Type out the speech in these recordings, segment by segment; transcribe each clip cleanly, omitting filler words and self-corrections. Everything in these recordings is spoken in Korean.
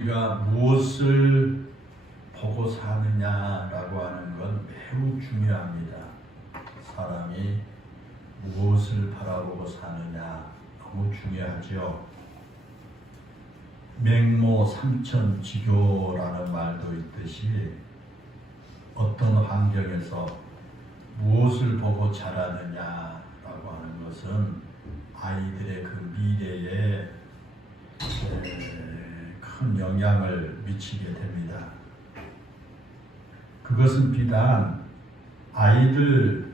우리가 무엇을 보고 사느냐라고 하는 건 매우 중요합니다. 사람이 무엇을 바라보고 사느냐 너무 중요하죠. 맹모 삼천지교라는 말도 있듯이 어떤 환경에서 무엇을 보고 자라느냐라고 하는 것은 아이들의 그 미래에 큰 영향을 미치게 됩니다. 그것은 비단 아이들만의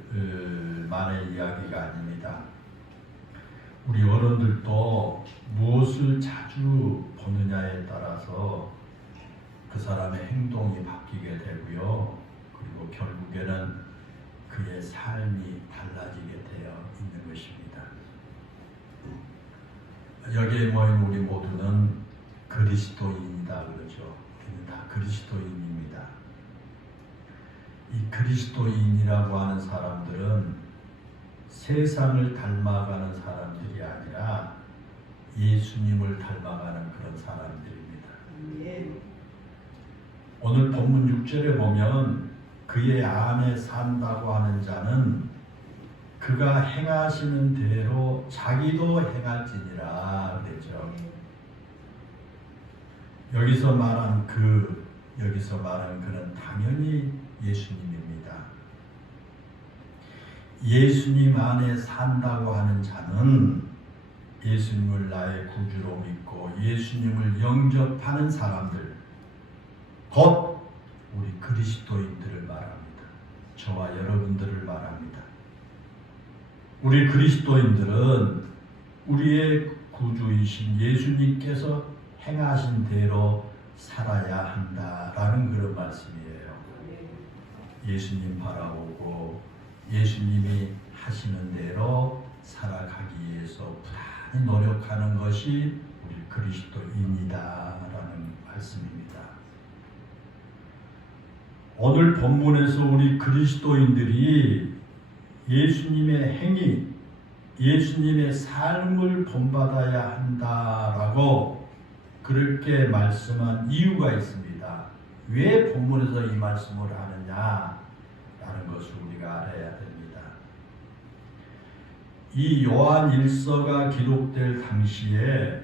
이야기가 아닙니다. 우리 어른들도 무엇을 자주 보느냐에 따라서 그 사람의 행동이 바뀌게 되고요. 그리고 결국에는 그의 삶이 달라지게 되어 있는 것입니다. 여기에 모인 우리 모두는 그리스도인이다 그러죠. 우리는 다 그리스도인입니다. 이 그리스도인이라고 하는 사람들은 세상을 닮아가는 사람들이 아니라 예수님을 닮아가는 그런 사람들입니다. 오늘 본문 6절에 보면 그의 안에 산다고 하는 자는 그가 행하시는 대로 자기도 행할지니라 그랬죠. 여기서 말한 그는 당연히 예수님입니다. 예수님 안에 산다고 하는 자는 예수님을 나의 구주로 믿고 예수님을 영접하는 사람들, 곧 우리 그리스도인들을 말합니다. 저와 여러분들을 말합니다. 우리 그리스도인들은 우리의 구주이신 예수님께서 행하신 대로 살아야 한다라는 그런 말씀이에요. 예수님 바라보고 예수님이 하시는 대로 살아가기 위해서 부단히 노력하는 것이 우리 그리스도인이다라는 말씀입니다. 오늘 본문에서 우리 그리스도인들이 예수님의 행위, 예수님의 삶을 본받아야 한다라고 그렇게 말씀한 이유가 있습니다. 왜 본문에서 이 말씀을 하느냐라는 것을 우리가 알아야 됩니다. 이 요한 1서가 기록될 당시에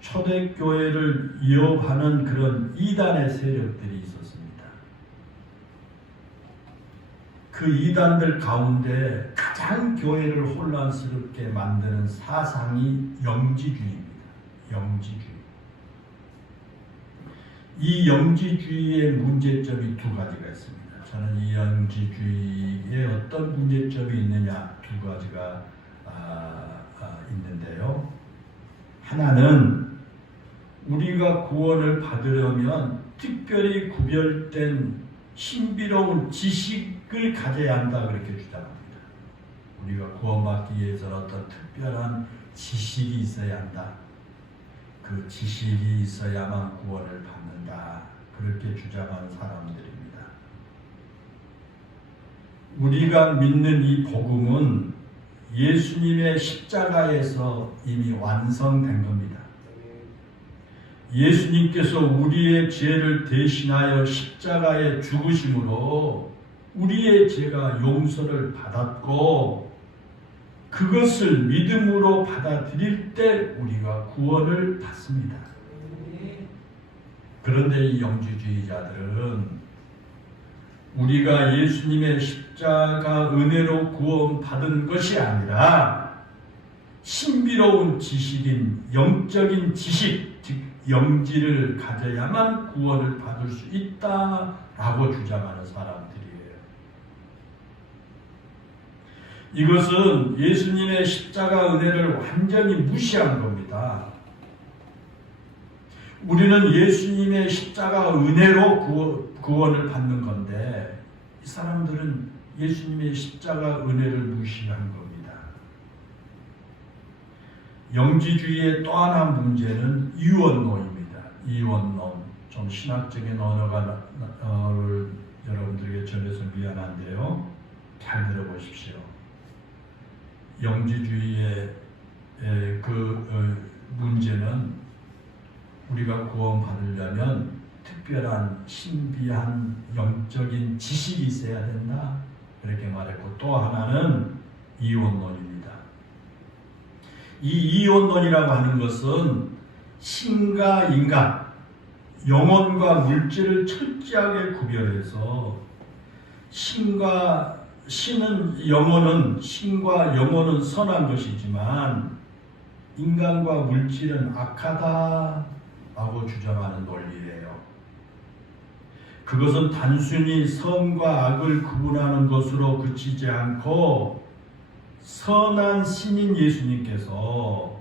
초대교회를 위협하는 그런 이단의 세력들이 있었습니다. 그 이단들 가운데 가장 교회를 혼란스럽게 만드는 사상이 영지주의입니다. 영지주의. 이 영지주의의 문제점이 두 가지가 있습니다. 저는 이 영지주의에 어떤 문제점이 있느냐 두 가지가 있는데요. 하나는 우리가 구원을 받으려면 특별히 구별된 신비로운 지식을 가져야 한다 그렇게 주장합니다. 우리가 구원받기 위해서는 어떤 특별한 지식이 있어야 한다. 그 지식이 있어야만 구원을 받는다. 그렇게 주장하는 사람들입니다. 우리가 믿는 이 복음은 예수님의 십자가에서 이미 완성된 겁니다. 예수님께서 우리의 죄를 대신하여 십자가에 죽으심으로 우리의 죄가 용서를 받았고 그것을 믿음으로 받아들일 때 우리가 구원을 받습니다. 그런데 이 영지주의자들은 우리가 예수님의 십자가 은혜로 구원받은 것이 아니라 신비로운 지식인 영적인 지식, 즉 영지를 가져야만 구원을 받을 수 있다라고 주장하는 사람들이에요. 이것은 예수님의 십자가 은혜를 완전히 무시한 겁니다. 우리는 예수님의 십자가 은혜로 구원을 받는 건데 이 사람들은 예수님의 십자가 은혜를 무시한 겁니다. 영지주의의 또 하나 문제는 이원론입니다. 이원론. 좀 신학적인 언어를 여러분들에게 전해서 미안한데요. 잘 들어보십시오. 영지주의의 그 문제는 우리가 구원받으려면 특별한 신비한 영적인 지식이 있어야 된다. 그렇게 말했고, 또 하나는 이원론입니다. 이 이원론이라고 하는 것은 신과 인간, 영혼과 물질을 철저하게 구별해서 신과 영혼은 선한 것이지만 인간과 물질은 악하다라고 주장하는 논리예요. 그것은 단순히 선과 악을 구분하는 것으로 그치지 않고 선한 신인 예수님께서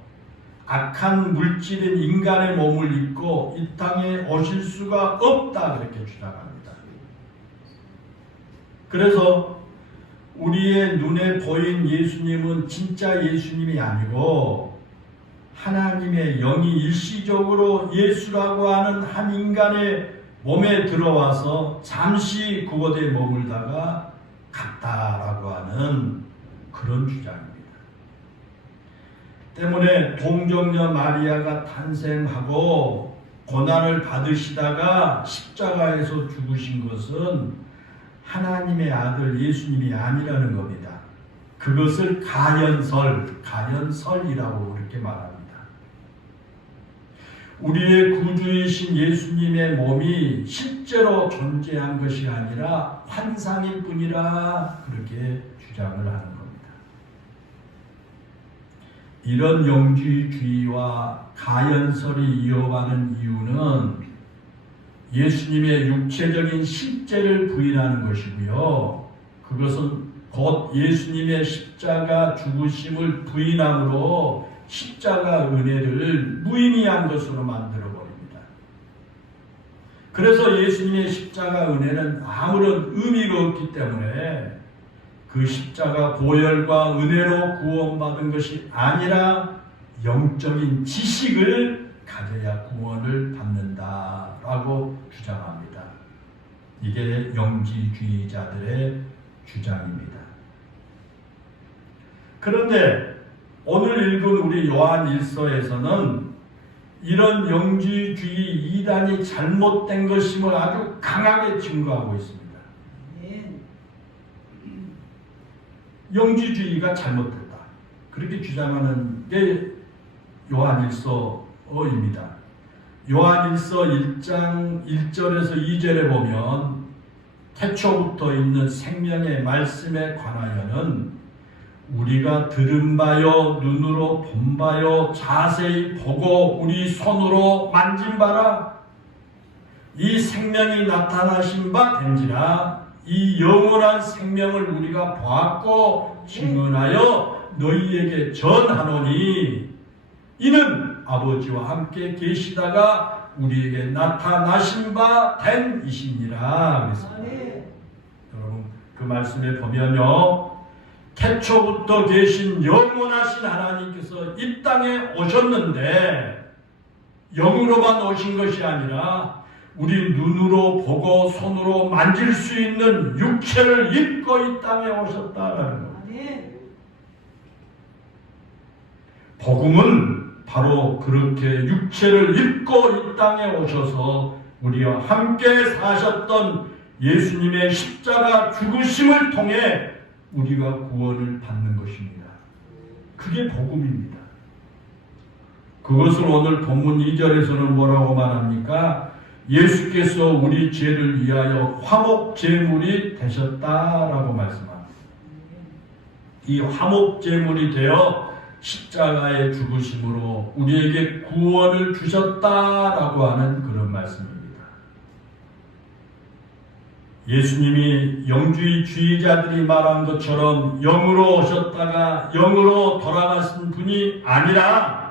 악한 물질인 인간의 몸을 입고 이 땅에 오실 수가 없다, 그렇게 주장합니다. 그래서 우리의 눈에 보인 예수님은 진짜 예수님이 아니고 하나님의 영이 일시적으로 예수라고 하는 한 인간의 몸에 들어와서 잠시 그곳에 머물다가 갔다라고 하는 그런 주장입니다. 때문에 동정녀 마리아가 탄생하고 고난을 받으시다가 십자가에서 죽으신 것은 하나님의 아들 예수님이 아니라는 겁니다. 그것을 가연설이라고 그렇게 말합니다. 우리의 구주이신 예수님의 몸이 실제로 존재한 것이 아니라 환상일 뿐이라 그렇게 주장을 하는 겁니다. 이런 영주주의와 가연설이 이어가는 이유는 예수님의 육체적인 실제를 부인하는 것이고요. 그것은 곧 예수님의 십자가 죽으심을 부인함으로 십자가 은혜를 무의미한 것으로 만들어 버립니다. 그래서 예수님의 십자가 은혜는 아무런 의미가 없기 때문에 그 십자가 보혈과 은혜로 구원받은 것이 아니라 영적인 지식을 가져야 구원을 받는다라고 주장합니다. 이게 영지주의자들의 주장입니다. 그런데 오늘 읽은 우리 요한 1서에서는 이런 영지주의 이단이 잘못된 것임을 아주 강하게 증거하고 있습니다. 영지주의가 잘못됐다, 그렇게 주장하는 게 요한 1서입니다. 요한 1서 1장 1절에서 2절에 보면 태초부터 있는 생명의 말씀에 관하여는 우리가 들은 바요 눈으로 본 바요 자세히 보고 우리 손으로 만진 바라. 이 생명이 나타나신 바 된지라. 이 영원한 생명을 우리가 보았고 증언하여 너희에게 전하노니 이는 아버지와 함께 계시다가 우리에게 나타나신 바 된 이시니라. 여러분 그 말씀에 보면요, 태초부터 계신 영원하신 하나님께서 이 땅에 오셨는데 영으로만 오신 것이 아니라 우리 눈으로 보고 손으로 만질 수 있는 육체를 입고 이 땅에 오셨다라는 겁니다. 복음은 바로 그렇게 육체를 입고 이 땅에 오셔서 우리와 함께 사셨던 예수님의 십자가 죽으심을 통해 우리가 구원을 받는 것입니다. 그게 복음입니다. 그것을 오늘 본문 2절에서는 뭐라고 말합니까? 예수께서 우리 죄를 위하여 화목제물이 되셨다라고 말씀합니다. 이 화목제물이 되어 십자가의 죽으심으로 우리에게 구원을 주셨다라고 하는 그런 말씀입니다. 예수님이 영주의자들이 말한 것처럼 영으로 오셨다가 영으로 돌아가신 분이 아니라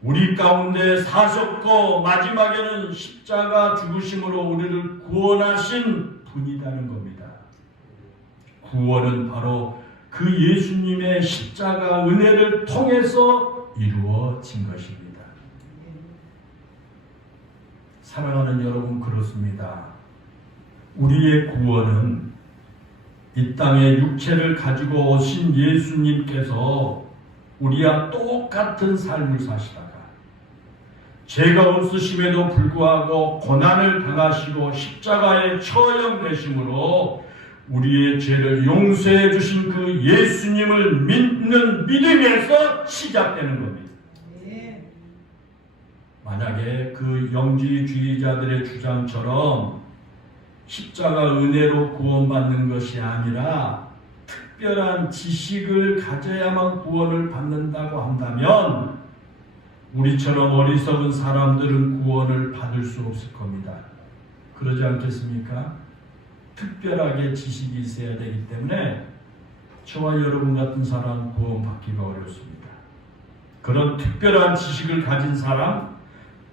우리 가운데 사셨고 마지막에는 십자가 죽으심으로 우리를 구원하신 분이라는 겁니다. 구원은 바로 그 예수님의 십자가 은혜를 통해서 이루어진 것입니다. 사랑하는 여러분, 그렇습니다. 우리의 구원은 이 땅에 육체를 가지고 오신 예수님께서 우리와 똑같은 삶을 사시다가 죄가 없으심에도 불구하고 고난을 당하시고 십자가에 처형되심으로 우리의 죄를 용서해 주신 그 예수님을 믿는 믿음에서 시작되는 겁니다. 만약에 그 영지주의자들의 주장처럼 십자가 은혜로 구원받는 것이 아니라 특별한 지식을 가져야만 구원을 받는다고 한다면 우리처럼 어리석은 사람들은 구원을 받을 수 없을 겁니다. 그러지 않겠습니까? 특별하게 지식이 있어야 되기 때문에 저와 여러분 같은 사람 구원받기가 어렵습니다. 그런 특별한 지식을 가진 사람,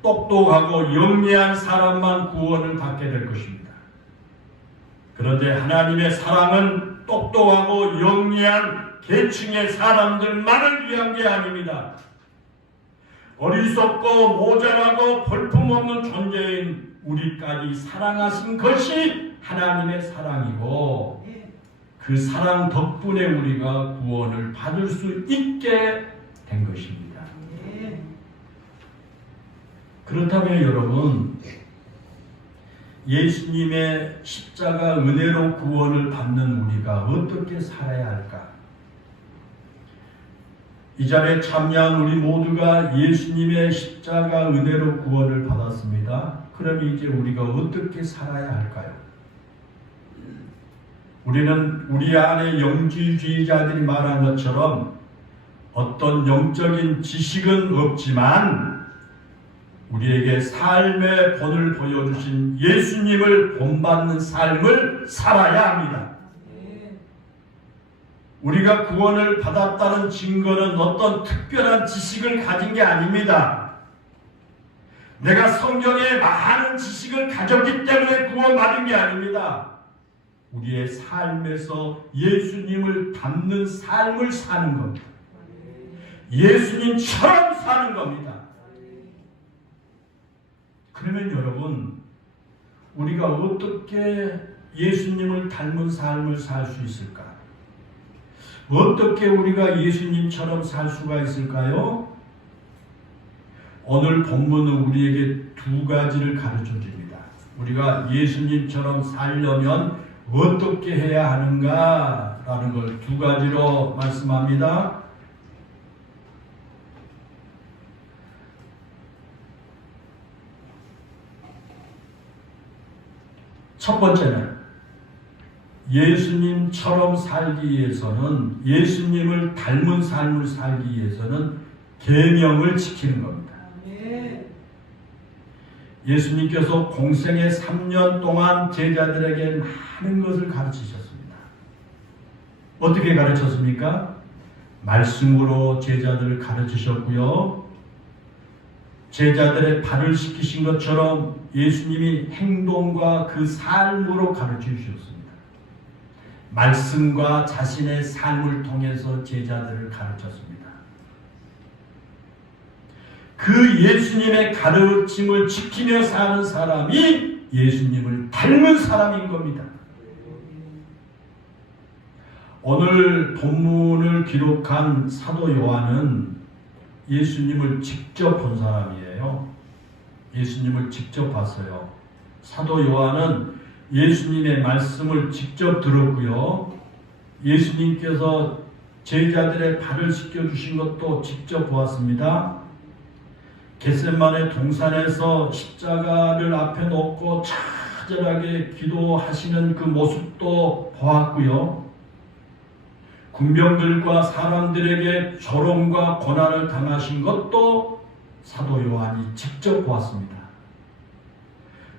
똑똑하고 영리한 사람만 구원을 받게 될 것입니다. 그런데 하나님의 사랑은 똑똑하고 영리한 계층의 사람들만을 위한 게 아닙니다. 어리석고 모자라고 볼품없는 존재인 우리까지 사랑하신 것이 하나님의 사랑이고 그 사랑 덕분에 우리가 구원을 받을 수 있게 된 것입니다. 그렇다면 여러분, 예수님의 십자가 은혜로 구원을 받는 우리가 어떻게 살아야 할까? 이 자리에 참여한 우리 모두가 예수님의 십자가 은혜로 구원을 받았습니다. 그럼 이제 우리가 어떻게 살아야 할까요? 우리는 우리 안에 영지주의자들이 말한 것처럼 어떤 영적인 지식은 없지만 우리에게 삶의 본을 보여주신 예수님을 본받는 삶을 살아야 합니다. 우리가 구원을 받았다는 증거는 어떤 특별한 지식을 가진 게 아닙니다. 내가 성경에 많은 지식을 가졌기 때문에 구원받은 게 아닙니다. 우리의 삶에서 예수님을 닮는 삶을 사는 겁니다. 예수님처럼 사는 겁니다. 그러면 여러분, 우리가 어떻게 예수님을 닮은 삶을 살 수 있을까? 어떻게 우리가 예수님처럼 살 수가 있을까요? 오늘 본문은 우리에게 두 가지를 가르쳐 줍니다. 우리가 예수님처럼 살려면 어떻게 해야 하는가라는 걸 두 가지로 말씀합니다. 첫 번째는 예수님처럼 살기 위해서는, 예수님을 닮은 삶을 살기 위해서는 계명을 지키는 겁니다. 예수님께서 공생의 3년 동안 제자들에게 많은 것을 가르치셨습니다. 어떻게 가르쳤습니까? 말씀으로 제자들을 가르치셨고요. 제자들의 발을 씻기신 것처럼 예수님이 행동과 그 삶으로 가르쳐 주셨습니다. 말씀과 자신의 삶을 통해서 제자들을 가르쳤습니다. 그 예수님의 가르침을 지키며 사는 사람이 예수님을 닮은 사람인 겁니다. 오늘 본문을 기록한 사도 요한은 예수님을 직접 본 사람이에요. 예수님을 직접 봤어요. 사도 요한은 예수님의 말씀을 직접 들었고요. 예수님께서 제자들의 발을 씻겨주신 것도 직접 보았습니다. 겟세마네 동산에서 십자가를 앞에 놓고 처절하게 기도하시는 그 모습도 보았고요. 군병들과 사람들에게 조롱과 고난을 당하신 것도 사도 요한이 직접 보았습니다.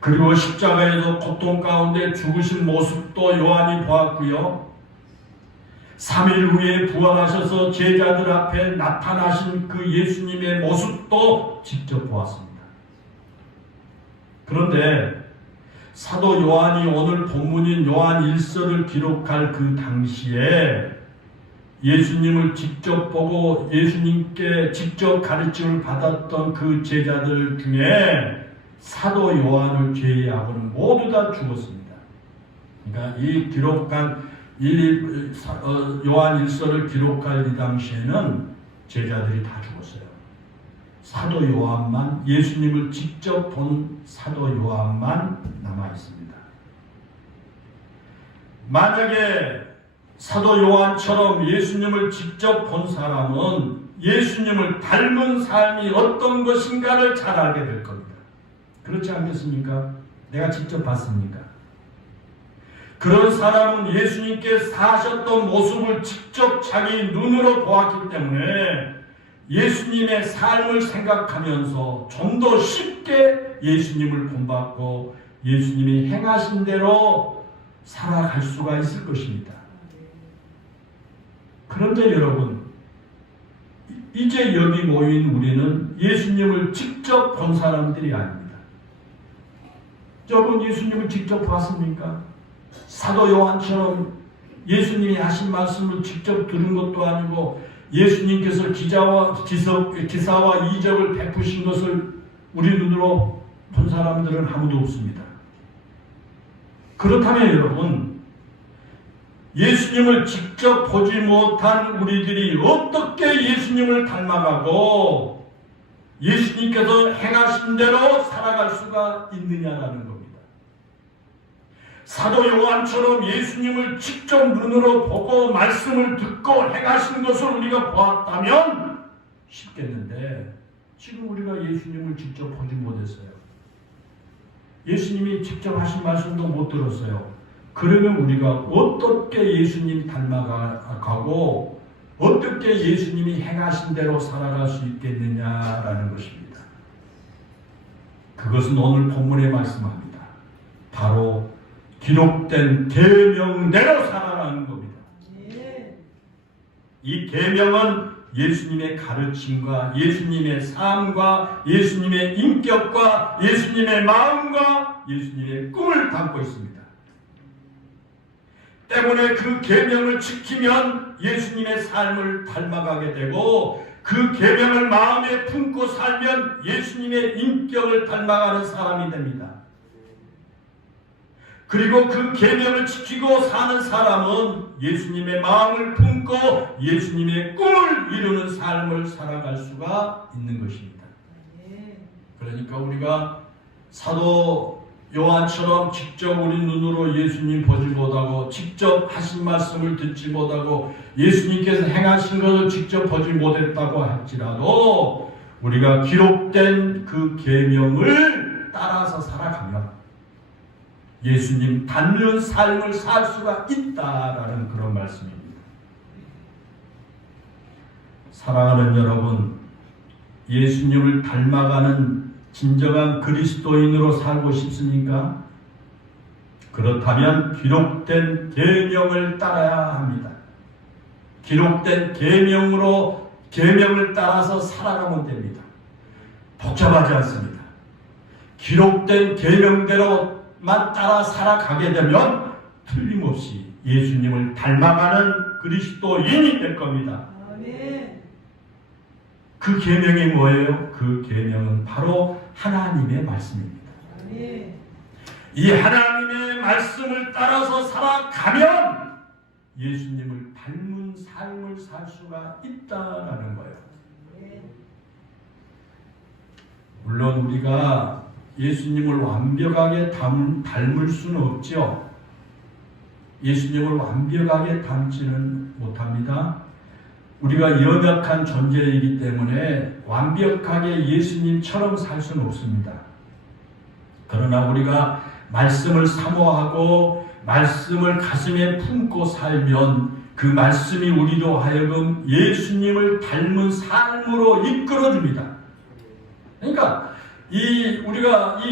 그리고 십자가에서 고통 가운데 죽으신 모습도 요한이 보았고요. 3일 후에 부활하셔서 제자들 앞에 나타나신 그 예수님의 모습도 직접 보았습니다. 그런데 사도 요한이 오늘 본문인 요한 1서를 기록할 그 당시에 예수님을 직접 보고 예수님께 직접 가르침을 받았던 그 제자들 중에 사도 요한을 제외하고는 모두 다 죽었습니다. 그러니까 이 기록한 요한 1서를 기록할 이 당시에는 제자들이 다 죽었어요. 사도 요한만, 예수님을 직접 본 사도 요한만 남아 있습니다. 만약에 사도 요한처럼 예수님을 직접 본 사람은 예수님을 닮은 삶이 어떤 것인가를 잘 알게 될 겁니다. 그렇지 않겠습니까? 내가 직접 봤습니까? 그런 사람은 예수님께 사셨던 모습을 직접 자기 눈으로 보았기 때문에 예수님의 삶을 생각하면서 좀 더 쉽게 예수님을 본받고 예수님이 행하신 대로 살아갈 수가 있을 것입니다. 그런데 여러분, 이제 여기 모인 우리는 예수님을 직접 본 사람들이 아닙니다. 여러분, 예수님을 직접 봤습니까? 사도 요한처럼 예수님이 하신 말씀을 직접 들은 것도 아니고 예수님께서 기사와 이적을 베푸신 것을 우리 눈으로 본 사람들은 아무도 없습니다. 그렇다면 여러분, 예수님을 직접 보지 못한 우리들이 어떻게 예수님을 닮아가고 예수님께서 행하신 대로 살아갈 수가 있느냐라는 겁니다. 사도 요한처럼 예수님을 직접 눈으로 보고 말씀을 듣고 행하신 것을 우리가 보았다면 쉽겠는데 지금 우리가 예수님을 직접 보지 못했어요. 예수님이 직접 하신 말씀도 못 들었어요. 그러면 우리가 어떻게 예수님 닮아가고 어떻게 예수님이 행하신 대로 살아갈 수 있겠느냐라는 것입니다. 그것은 오늘 본문에 말씀합니다. 바로 기록된 계명대로 살아가는 겁니다. 이 계명은 예수님의 가르침과 예수님의 삶과 예수님의 인격과 예수님의 마음과 예수님의 꿈을 담고 있습니다. 때문에 그 계명을 지키면 예수님의 삶을 닮아가게 되고 그 계명을 마음에 품고 살면 예수님의 인격을 닮아가는 사람이 됩니다. 그리고 그 계명을 지키고 사는 사람은 예수님의 마음을 품고 예수님의 꿈을 이루는 삶을 살아갈 수가 있는 것입니다. 그러니까 우리가 사도 요한처럼 직접 우리 눈으로 예수님 보지 못하고 직접 하신 말씀을 듣지 못하고 예수님께서 행하신 것을 직접 보지 못했다고 할지라도 우리가 기록된 그 계명을 따라서 살아가면 예수님 닮는 삶을 살 수가 있다라는 그런 말씀입니다. 사랑하는 여러분, 예수님을 닮아가는 진정한 그리스도인으로 살고 싶습니까? 그렇다면 기록된 계명을 따라야 합니다. 기록된 계명을 따라서 살아가면 됩니다. 복잡하지 않습니다. 기록된 계명대로만 따라 살아가게 되면 틀림없이 예수님을 닮아가는 그리스도인이 될 겁니다. 그 계명이 뭐예요? 그 계명은 바로 하나님의 말씀입니다. 이 하나님의 말씀을 따라서 살아가면 예수님을 닮은 삶을 살 수가 있다라는 거예요. 물론 우리가 예수님을 완벽하게 닮을 수는 없죠. 예수님을 완벽하게 닮지는 못합니다. 우리가 연약한 존재이기 때문에 완벽하게 예수님처럼 살 수는 없습니다. 그러나 우리가 말씀을 사모하고 말씀을 가슴에 품고 살면 그 말씀이 우리로 하여금 예수님을 닮은 삶으로 이끌어줍니다. 그러니까 우리가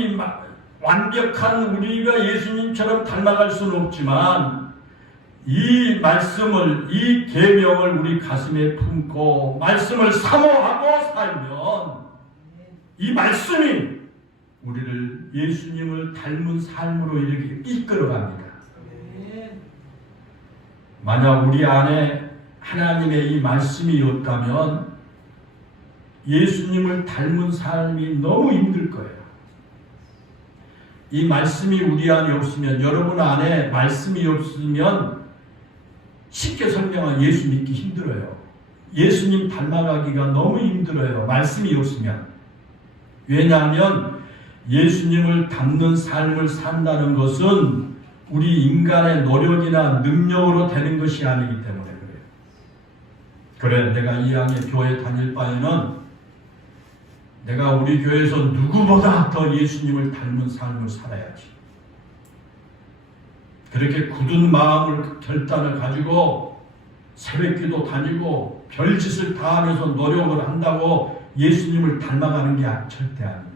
완벽한 우리가 예수님처럼 닮아갈 수는 없지만 이 말씀을, 이 계명을 우리 가슴에 품고 말씀을 사모하고 살면 이 말씀이 우리를 예수님을 닮은 삶으로 이렇게 이끌어갑니다. 만약 우리 안에 하나님의 이 말씀이 없다면 예수님을 닮은 삶이 너무 힘들 거예요. 이 말씀이 우리 안에 없으면, 여러분 안에 말씀이 없으면 쉽게 설명한 예수 믿기 힘들어요. 예수님 닮아가기가 너무 힘들어요. 말씀이 없으면. 왜냐하면 예수님을 닮는 삶을 산다는 것은 우리 인간의 노력이나 능력으로 되는 것이 아니기 때문에 그래요. 그래, 내가 이왕에 교회 다닐 바에는 내가 우리 교회에서 누구보다 더 예수님을 닮은 삶을 살아야지. 그렇게 굳은 마음을, 결단을 가지고 새벽기도 다니고 별짓을 다 하면서 노력을 한다고 예수님을 닮아가는 게 절대 아닙니다.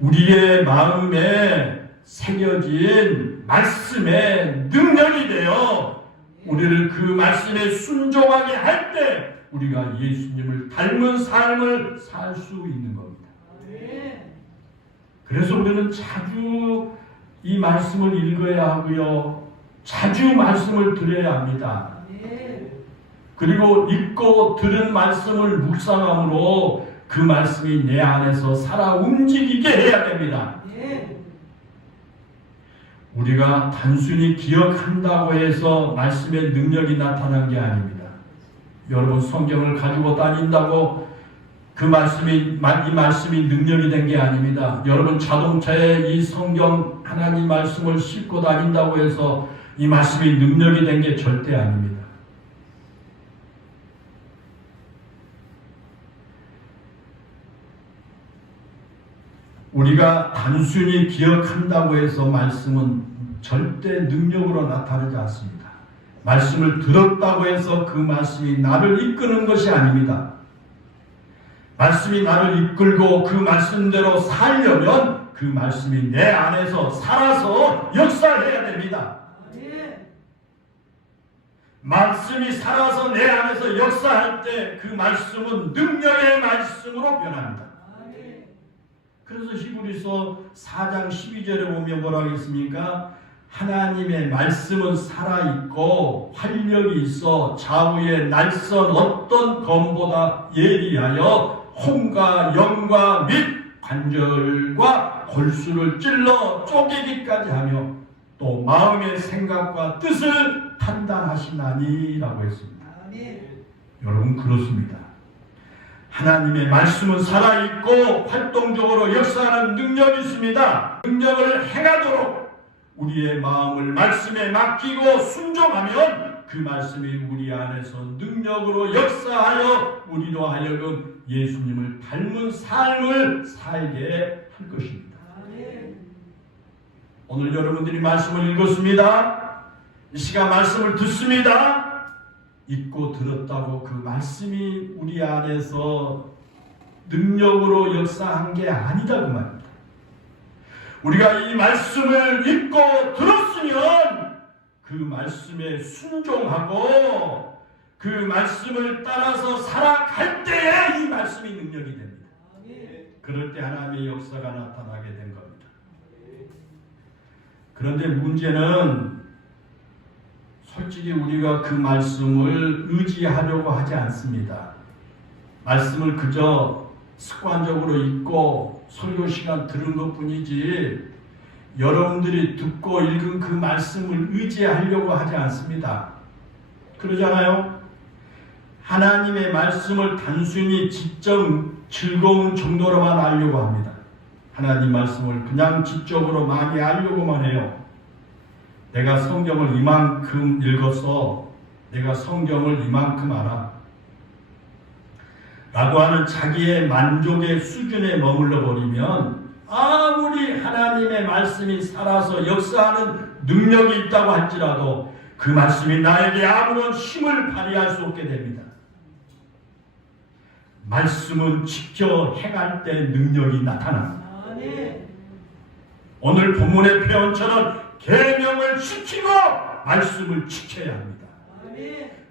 우리의 마음에 새겨진 말씀의 능력이 되어 우리를 그 말씀에 순종하게 할 때 우리가 예수님을 닮은 삶을 살 수 있는 겁니다. 그래서 우리는 자주 이 말씀을 읽어야 하고요. 자주 말씀을 들어야 합니다. 그리고 읽고 들은 말씀을 묵상함으로 그 말씀이 내 안에서 살아 움직이게 해야 됩니다. 우리가 단순히 기억한다고 해서 말씀의 능력이 나타난 게 아닙니다. 여러분 성경을 가지고 다닌다고 이 말씀이 능력이 된 게 아닙니다. 여러분 자동차에 이 성경 하나님 말씀을 싣고 다닌다고 해서 이 말씀이 능력이 된 게 절대 아닙니다. 우리가 단순히 기억한다고 해서 말씀은 절대 능력으로 나타나지 않습니다. 말씀을 들었다고 해서 그 말씀이 나를 이끄는 것이 아닙니다. 말씀이 나를 이끌고 그 말씀대로 살려면 그 말씀이 내 안에서 살아서 역사해야 됩니다. 말씀이 살아서 내 안에서 역사할 때 그 말씀은 능력의 말씀으로 변합니다. 그래서 히브리서 4장 12절에 보면 뭐라고 했습니까? 하나님의 말씀은 살아있고 활력이 있어 좌우의 날선 어떤 검보다 예리하여 혼과 영과 및 관절과 골수를 찔러 쪼개기까지 하며 또 마음의 생각과 뜻을 판단하시나니라고 했습니다. 여러분 그렇습니다. 하나님의 말씀은 살아있고 활동적으로 역사하는 능력이 있습니다. 능력을 행하도록 우리의 마음을 말씀에 맡기고 순종하면 그 말씀이 우리 안에서 능력으로 역사하여 우리로 하여금 예수님을 닮은 삶을 살게 할 것입니다. 오늘 여러분들이 말씀을 읽었습니다. 이 시간 말씀을 듣습니다. 읽고 들었다고 그 말씀이 우리 안에서 능력으로 역사한 게 아니다 그 말입니다. 우리가 이 말씀을 읽고 들었으면 그 말씀에 순종하고 그 말씀을 따라서 살아갈 때에 이 말씀이 능력이 됩니다. 그럴 때 하나님의 역사가 나타나게 된 겁니다. 그런데 문제는 솔직히 우리가 그 말씀을 의지하려고 하지 않습니다. 말씀을 그저 습관적으로 읽고 설교 시간 들은 것뿐이지 여러분들이 듣고 읽은 그 말씀을 의지하려고 하지 않습니다. 그러잖아요. 하나님의 말씀을 단순히 지적 즐거운 정도로만 알려고 합니다. 하나님 말씀을 그냥 지적으로 많이 알려고만 해요. 내가 성경을 이만큼 읽어서 내가 성경을 이만큼 알아 라고 하는 자기의 만족의 수준에 머물러 버리면 아무리 하나님의 말씀이 살아서 역사하는 능력이 있다고 할지라도 그 말씀이 나에게 아무런 힘을 발휘할 수 없게 됩니다. 말씀은 지켜 행할 때 능력이 나타납니다. 오늘 본문의 표현처럼 계명을 지키고 말씀을 지켜야 합니다.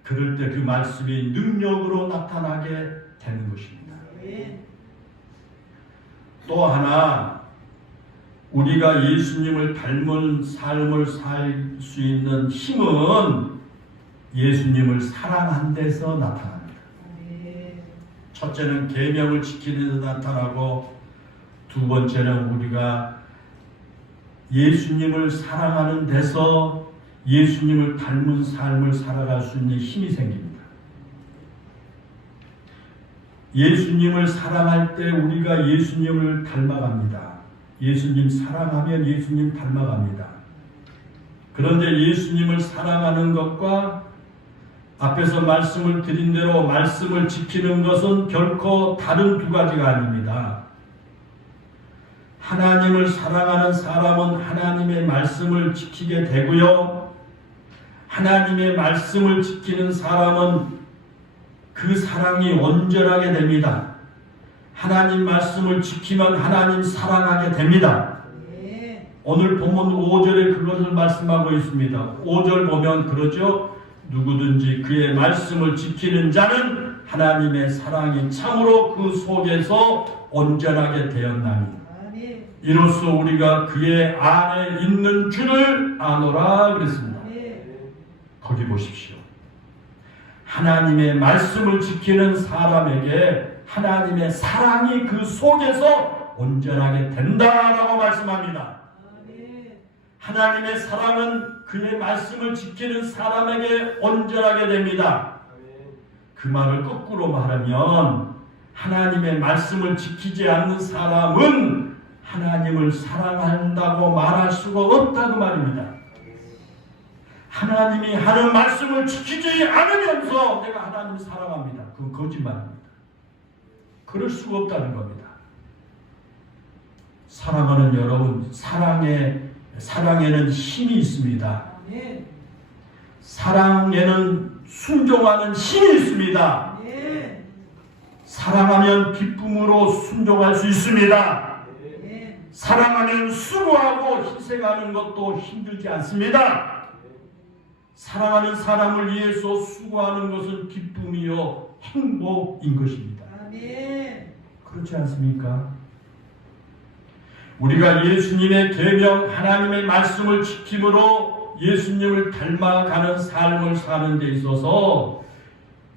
그럴 때 그 말씀이 능력으로 나타나게 되는 것입니다. 또 하나 우리가 예수님을 닮은 삶을 살 수 있는 힘은 예수님을 사랑한 데서 나타납니다. 첫째는 계명을 지키는 데 나타나고 두 번째는 우리가 예수님을 사랑하는 데서 예수님을 닮은 삶을 살아갈 수 있는 힘이 생깁니다. 예수님을 사랑할 때 우리가 예수님을 닮아갑니다. 예수님 사랑하면 예수님 닮아갑니다. 그런데 예수님을 사랑하는 것과 앞에서 말씀을 드린 대로 말씀을 지키는 것은 결코 다른 두 가지가 아닙니다. 하나님을 사랑하는 사람은 하나님의 말씀을 지키게 되고요. 하나님의 말씀을 지키는 사람은 그 사랑이 온전하게 됩니다. 하나님 말씀을 지키면 하나님 사랑하게 됩니다. 오늘 본문 5절에 그것을 말씀하고 있습니다. 5절 보면 그러죠. 누구든지 그의 말씀을 지키는 자는 하나님의 사랑이 참으로 그 속에서 온전하게 되었나니 이로써 우리가 그의 안에 있는 줄을 아노라 그랬습니다. 거기 보십시오. 하나님의 말씀을 지키는 사람에게 하나님의 사랑이 그 속에서 온전하게 된다라고 말씀합니다. 하나님의 사랑은 그의 말씀을 지키는 사람에게 온전하게 됩니다. 그 말을 거꾸로 말하면 하나님의 말씀을 지키지 않는 사람은 하나님을 사랑한다고 말할 수가 없다고 말입니다. 하나님이 하는 말씀을 지키지 않으면서 내가 하나님을 사랑합니다. 그건 거짓말입니다. 그럴 수가 없다는 겁니다. 사랑하는 여러분, 사랑에는 힘이 있습니다. 사랑에는 순종하는 힘이 있습니다. 사랑하면 기쁨으로 순종할 수 있습니다. 사랑하면 수고하고 희생하는 것도 힘들지 않습니다. 사랑하는 사람을 위해서 수고하는 것은 기쁨이요 행복인 것입니다. 그렇지 않습니까? 우리가 예수님의 계명 하나님의 말씀을 지킴으로 예수님을 닮아가는 삶을 사는 데 있어서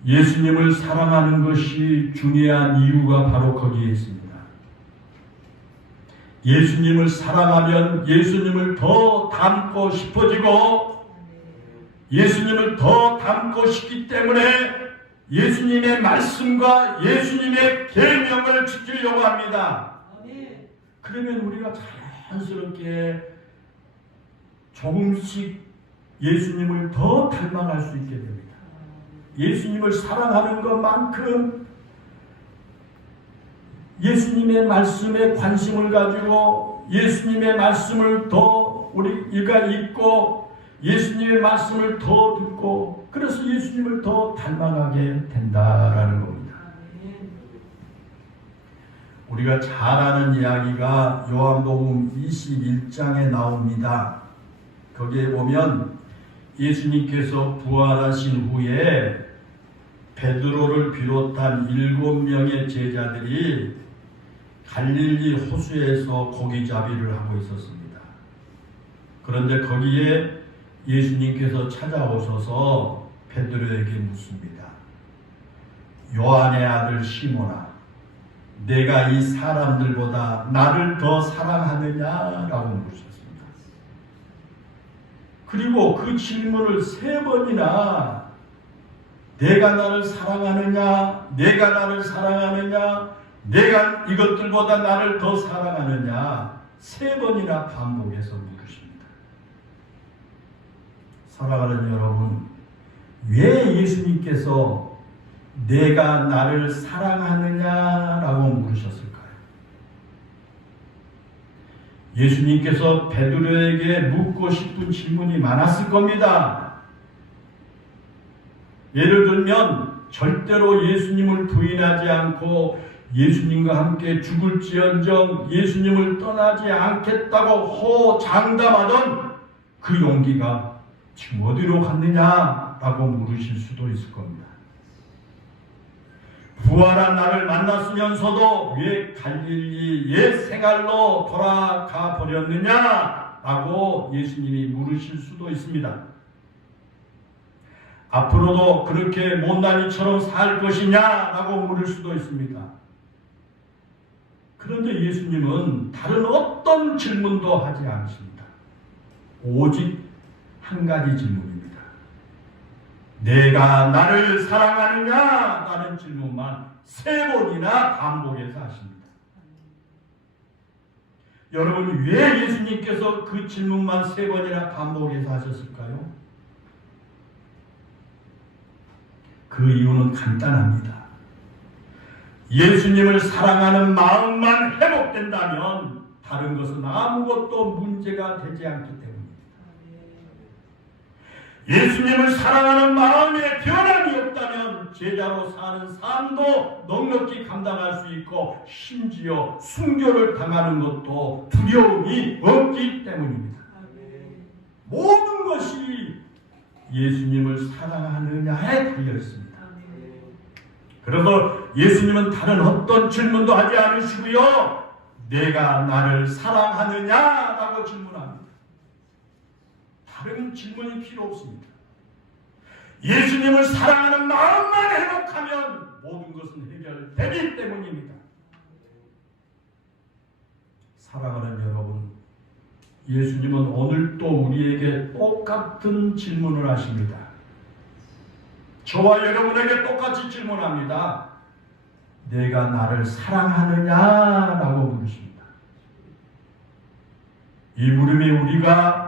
예수님을 사랑하는 것이 중요한 이유가 바로 거기에 있습니다. 예수님을 사랑하면 예수님을 더 닮고 싶어지고 예수님을 더 닮고 싶기 때문에 예수님의 말씀과 예수님의 계명을 지키려고 합니다. 그러면 우리가 자연스럽게 조금씩 예수님을 더 닮아갈 수 있게 됩니다. 예수님을 사랑하는 것만큼 예수님의 말씀에 관심을 가지고 예수님의 말씀을 더 우리가 읽고 예수님의 말씀을 더 듣고 그래서 예수님을 더 닮아가게 된다라는 겁니다. 우리가 잘 아는 이야기가 요한복음 21장에 나옵니다. 거기에 보면 예수님께서 부활하신 후에 베드로를 비롯한 7명의 제자들이 갈릴리 호수에서 고기잡이를 하고 있었습니다. 그런데 거기에 예수님께서 찾아오셔서 베드로에게 묻습니다. 요한의 아들 시몬아, 내가 이 사람들보다 나를 더 사랑하느냐라고 물으셨습니다. 그리고 그 질문을 3번이나 내가 나를 사랑하느냐, 내가 나를 사랑하느냐, 내가 이것들보다 나를 더 사랑하느냐 3번이나 반복해서 묻으십니다. 사랑하는 여러분, 왜 예수님께서 내가 나를 사랑하느냐라고 물으셨을까요? 예수님께서 베드로에게 묻고 싶은 질문이 많았을 겁니다. 예를 들면 절대로 예수님을 부인하지 않고 예수님과 함께 죽을지언정 예수님을 떠나지 않겠다고 호장담하던 그 용기가 지금 어디로 갔느냐라고 물으실 수도 있을 겁니다. 부활한 나를 만났으면서도 왜 갈릴리 옛 생활로 돌아가 버렸느냐라고 예수님이 물으실 수도 있습니다. 앞으로도 그렇게 못난이처럼 살 것이냐라고 물을 수도 있습니다. 그런데 예수님은 다른 어떤 질문도 하지 않으십니다. 오직 한 가지 질문입니다. 내가 나를 사랑하느냐? 라는 질문만 3번이나 반복해서 하십니다. 여러분, 왜 예수님께서 그 질문만 3번이나 반복해서 하셨을까요? 그 이유는 간단합니다. 예수님을 사랑하는 마음만 회복된다면 다른 것은 아무것도 문제가 되지 않기 때문입니다. 예수님을 사랑하는 마음에 변함이 없다면 제자로 사는 삶도 넉넉히 감당할 수 있고 심지어 순교를 당하는 것도 두려움이 없기 때문입니다. 모든 것이 예수님을 사랑하느냐에 달려 있습니다. 그래서 예수님은 다른 어떤 질문도 하지 않으시고요, 내가 나를 사랑하느냐라고 질문합니다. 다른 질문이 필요 없습니다. 예수님을 사랑하는 마음만 회복하면 모든 것은 해결되기 때문입니다. 사랑하는 여러분, 예수님은 오늘도 우리에게 똑같은 질문을 하십니다. 저와 여러분에게 똑같이 질문합니다. 내가 나를 사랑하느냐라고 물으십니다. 이 물음에 우리가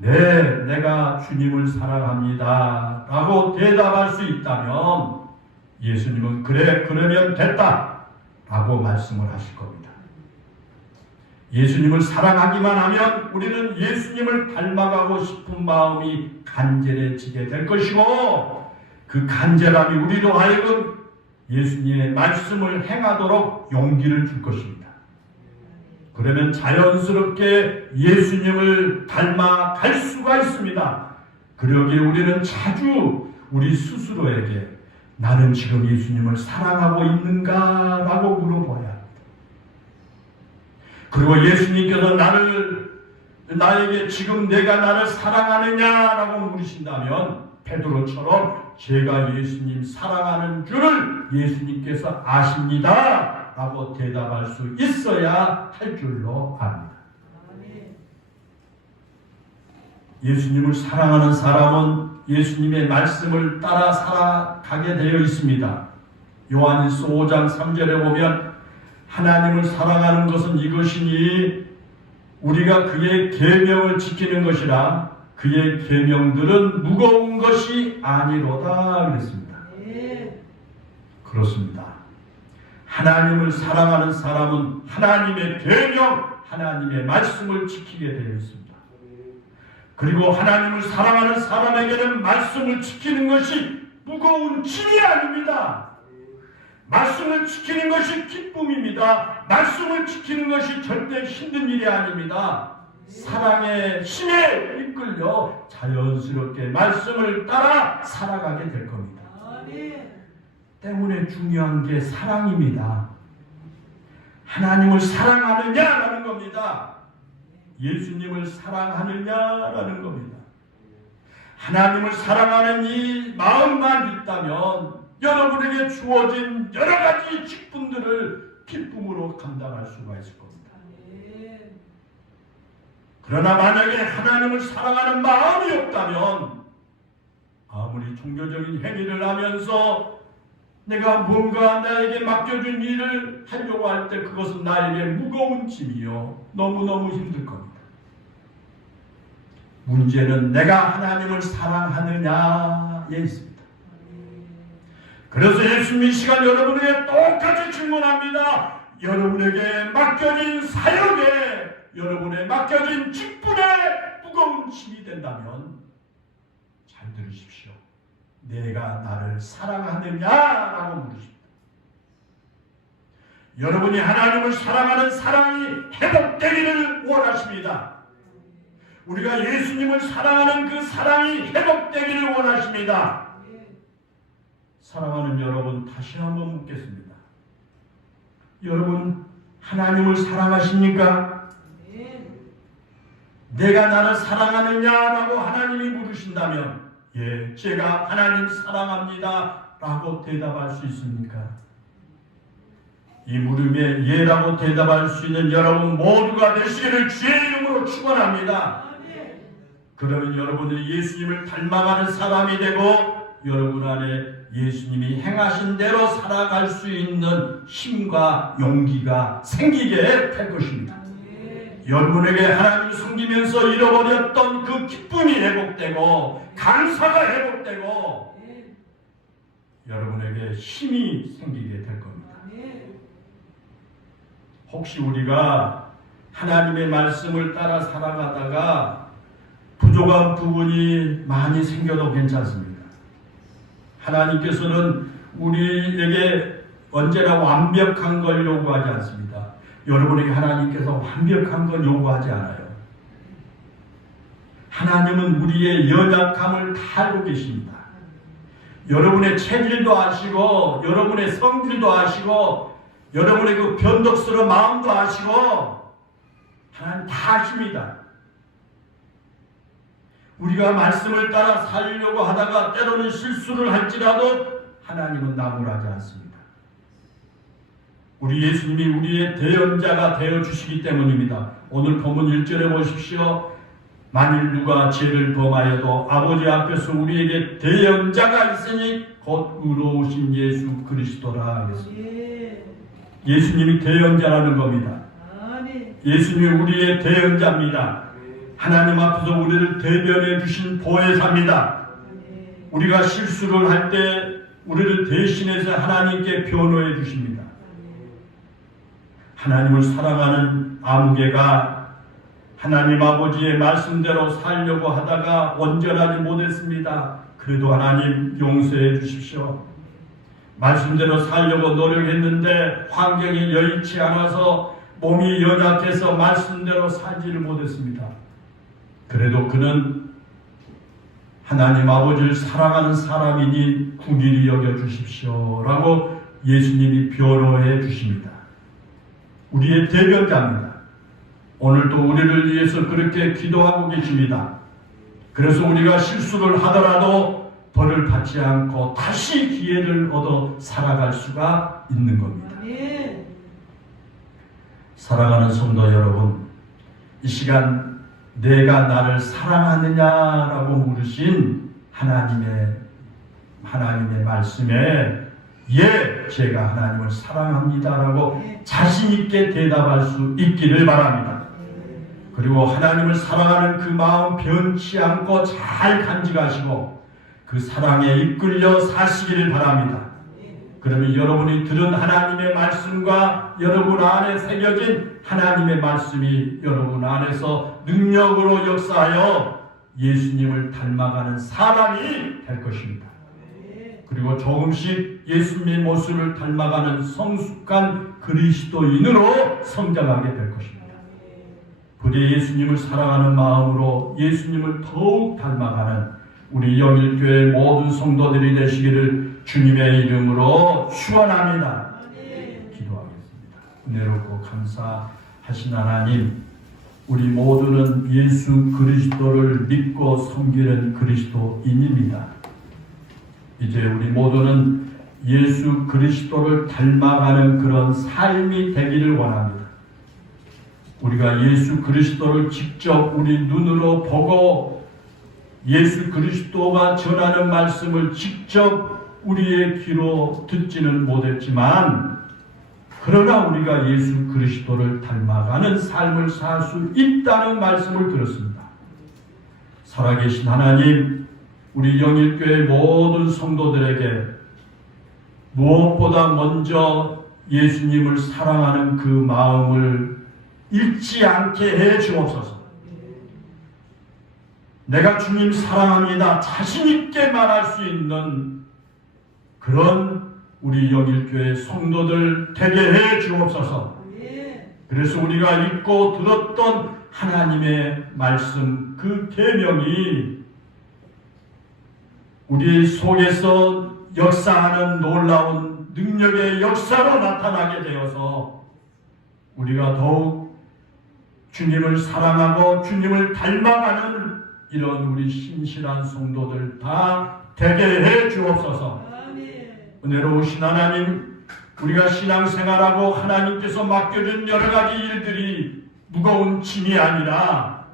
네, 내가 주님을 사랑합니다 라고 대답할 수 있다면 예수님은 그래, 그러면 됐다 라고 말씀을 하실 겁니다. 예수님을 사랑하기만 하면 우리는 예수님을 닮아가고 싶은 마음이 간절해지게 될 것이고, 그 간절함이 우리로 하여금 예수님의 말씀을 행하도록 용기를 줄 것입니다. 그러면 자연스럽게 예수님을 닮아갈 수가 있습니다. 그러기에 우리는 자주 우리 스스로에게 나는 지금 예수님을 사랑하고 있는가? 라고 물어봐야 합니다. 그리고 예수님께서 나에게 지금 내가 나를 사랑하느냐라고 물으신다면 베드로처럼 제가 예수님 사랑하는 줄을 예수님께서 아십니다 라고 대답할 수 있어야 할 줄로 압니다. 예수님을 사랑하는 사람은 예수님의 말씀을 따라 살아가게 되어 있습니다. 요한일서 5장 3절에 보면 하나님을 사랑하는 것은 이것이니 우리가 그의 계명을 지키는 것이라 그의 계명들은 무거운 것이 아니로다 그랬습니다. 그렇습니다. 하나님을 사랑하는 사람은 하나님의 계명, 하나님의 말씀을 지키게 되어 있습니다. 그리고 하나님을 사랑하는 사람에게는 말씀을 지키는 것이 무거운 짐이 아닙니다. 말씀을 지키는 것이 기쁨입니다. 말씀을 지키는 것이 절대 힘든 일이 아닙니다. 사랑의 힘에 이끌려 자연스럽게 말씀을 따라 살아가게 될 겁니다. 때문에 중요한 게 사랑입니다. 하나님을 사랑하느냐라는 겁니다. 예수님을 사랑하느냐라는 겁니다. 하나님을 사랑하는 이 마음만 있다면 여러분에게 주어진 여러 가지 직분들을 기쁨으로 감당할 수가 있을 겁니다. 그러나 만약에 하나님을 사랑하는 마음이 없다면 아무리 종교적인 행위를 하면서 내가 뭔가 나에게 맡겨준 일을 하려고 할 때 그것은 나에게 무거운 짐이요 너무너무 힘들 겁니다. 문제는 내가 하나님을 사랑하느냐에 있습니다. 그래서 예수님 이 시간 여러분에게 똑같이 질문합니다. 여러분에게 맡겨진 사역에 여러분의 맡겨진 직분에 무거운 짐이 된다면 잘 들으십시오. 내가 나를 사랑하느냐라고 물으십니다. 여러분이 하나님을 사랑하는 사랑이 회복되기를 원하십니다. 우리가 예수님을 사랑하는 그 사랑이 회복되기를 원하십니다. 사랑하는 여러분, 다시 한번 묻겠습니다. 여러분 하나님을 사랑하십니까? 내가 나를 사랑하느냐라고 하나님이 물으신다면 예, 제가 하나님 사랑합니다 라고 대답할 수 있습니까? 이 물음에 예라고 대답할 수 있는 여러분 모두가 되시기를 주의 이름으로 축원합니다. 그러면 여러분들이 예수님을 닮아가는 사람이 되고 여러분 안에 예수님이 행하신 대로 살아갈 수 있는 힘과 용기가 생기게 될 것입니다. 여러분에게 하나님을 섬기면서 잃어버렸던 그 기쁨이 회복되고 감사가 회복되고 여러분에게 힘이 생기게 될 겁니다. 혹시 우리가 하나님의 말씀을 따라 살아가다가 부족한 부분이 많이 생겨도 괜찮습니다. 하나님께서는 우리에게 언제나 완벽한 걸 요구하지 않습니다. 여러분에게 하나님께서 완벽한 걸 요구하지 않아요. 하나님은 우리의 연약함을 다 알고 계십니다. 여러분의 체질도 아시고 여러분의 성질도 아시고 여러분의 그 변덕스러운 마음도 아시고 하나님 다 아십니다. 우리가 말씀을 따라 살려고 하다가 때로는 실수를 할지라도 하나님은 나무라지 않습니다. 우리 예수님이 우리의 대언자가 되어주시기 때문입니다. 오늘 본문 1절에 보십시오. 만일 누가 죄를 범하여도 아버지 앞에서 우리에게 대언자가 있으니 곧 의로우신 예수 그리스도라 하겠습니다. 예수님이 대언자라는 겁니다. 예수님이 우리의 대언자입니다. 하나님 앞에서 우리를 대변해 주신 보혜사입니다. 우리가 실수를 할 때 우리를 대신해서 하나님께 변호해 주십니다. 하나님을 사랑하는 아무개가 하나님 아버지의 말씀대로 살려고 하다가 온전하지 못했습니다. 그래도 하나님 용서해 주십시오. 말씀대로 살려고 노력했는데 환경이 여의치 않아서 몸이 연약해서 말씀대로 살지를 못했습니다. 그래도 그는 하나님 아버지를 사랑하는 사람이니 긍휼히 여겨주십시오 라고 예수님이 변호해 주십니다. 우리의 대변자입니다. 오늘도 우리를 위해서 그렇게 기도하고 계십니다. 그래서 우리가 실수를 하더라도 벌을 받지 않고 다시 기회를 얻어 살아갈 수가 있는 겁니다. 사랑하는 성도 여러분, 이 시간 내가 나를 사랑하느냐라고 물으신 하나님의 말씀에 예, 제가 하나님을 사랑합니다라고 자신 있게 대답할 수 있기를 바랍니다. 그리고 하나님을 사랑하는 그 마음 변치 않고 잘 간직하시고 그 사랑에 이끌려 사시기를 바랍니다. 그러면 여러분이 들은 하나님의 말씀과 여러분 안에 새겨진 하나님의 말씀이 여러분 안에서 능력으로 역사하여 예수님을 닮아가는 사람이 될 것입니다. 그리고 조금씩 예수님의 모습을 닮아가는 성숙한 그리스도인으로 성장하게 될 것입니다. 부디 예수님을 사랑하는 마음으로 예수님을 더욱 닮아가는 우리 영일교회 모든 성도들이 되시기를 주님의 이름으로 축원합니다. 기도하겠습니다. 은혜롭고 감사하신 하나님, 우리 모두는 예수 그리스도를 믿고 섬기는 그리스도인입니다. 이제 우리 모두는 예수 그리스도를 닮아가는 그런 삶이 되기를 원합니다. 우리가 예수 그리스도를 직접 우리 눈으로 보고 예수 그리스도가 전하는 말씀을 직접 우리의 귀로 듣지는 못했지만 그러나 우리가 예수 그리스도를 닮아가는 삶을 살 수 있다는 말씀을 들었습니다. 살아계신 하나님, 우리 영일교회 모든 성도들에게 무엇보다 먼저 예수님을 사랑하는 그 마음을 잃지 않게 해 주옵소서. 내가 주님 사랑합니다 자신 있게 말할 수 있는 그런 우리 영일교회 성도들 되게 해 주옵소서. 그래서 우리가 읽고 들었던 하나님의 말씀, 그 계명이 우리 속에서 역사하는 놀라운 능력의 역사로 나타나게 되어서 우리가 더욱 주님을 사랑하고 주님을 닮아가는 이런 우리 신실한 성도들 다 되게 해 주옵소서. 은혜로우신 하나님, 우리가 신앙생활하고 하나님께서 맡겨준 여러 가지 일들이 무거운 짐이 아니라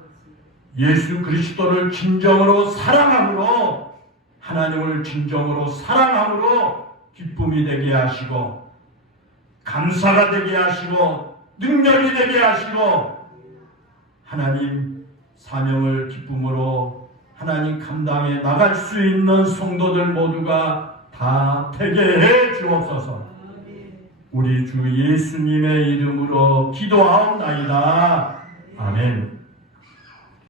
예수 그리스도를 진정으로 사랑함으로 하나님을 진정으로 사랑함으로 기쁨이 되게 하시고 감사가 되게 하시고 능력이 되게 하시고 하나님 사명을 기쁨으로 하나님 감당해 나갈 수 있는 성도들 모두가 다 되게 해 주옵소서. 우리 주 예수님의 이름으로 기도하옵나이다. 아멘.